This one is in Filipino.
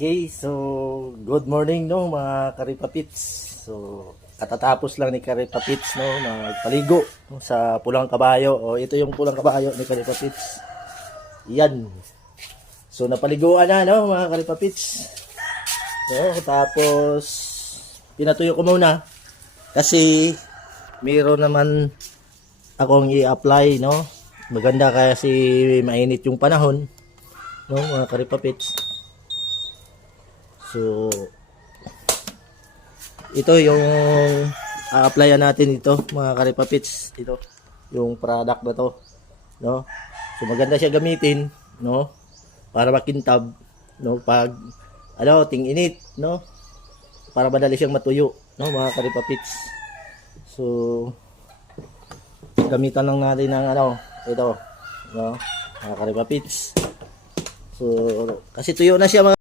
Okay, so good morning no mga Karipapits. So katatapos lang ni Karipapits no magpaligo sa pulang kabayo. O ito yung pulang kabayo ni Karipapits. Yan. So napaliguan na no mga Karipapits. So tapos pinatuyo ko muna kasi mayroon naman akong i-apply no. Maganda kasi mainit yung panahon no mga Karipapits. So, ito yung a-applyan natin ito, mga Karipapits. Ito, yung product na to, no? So, maganda siya gamitin, no? Para makintab, no? Pag, ting-init, no? Para madali siyang matuyo, no, mga Karipapits. So, gamitan lang natin ng ito, no? Mga Karipapits. So, kasi tuyo na siya, mga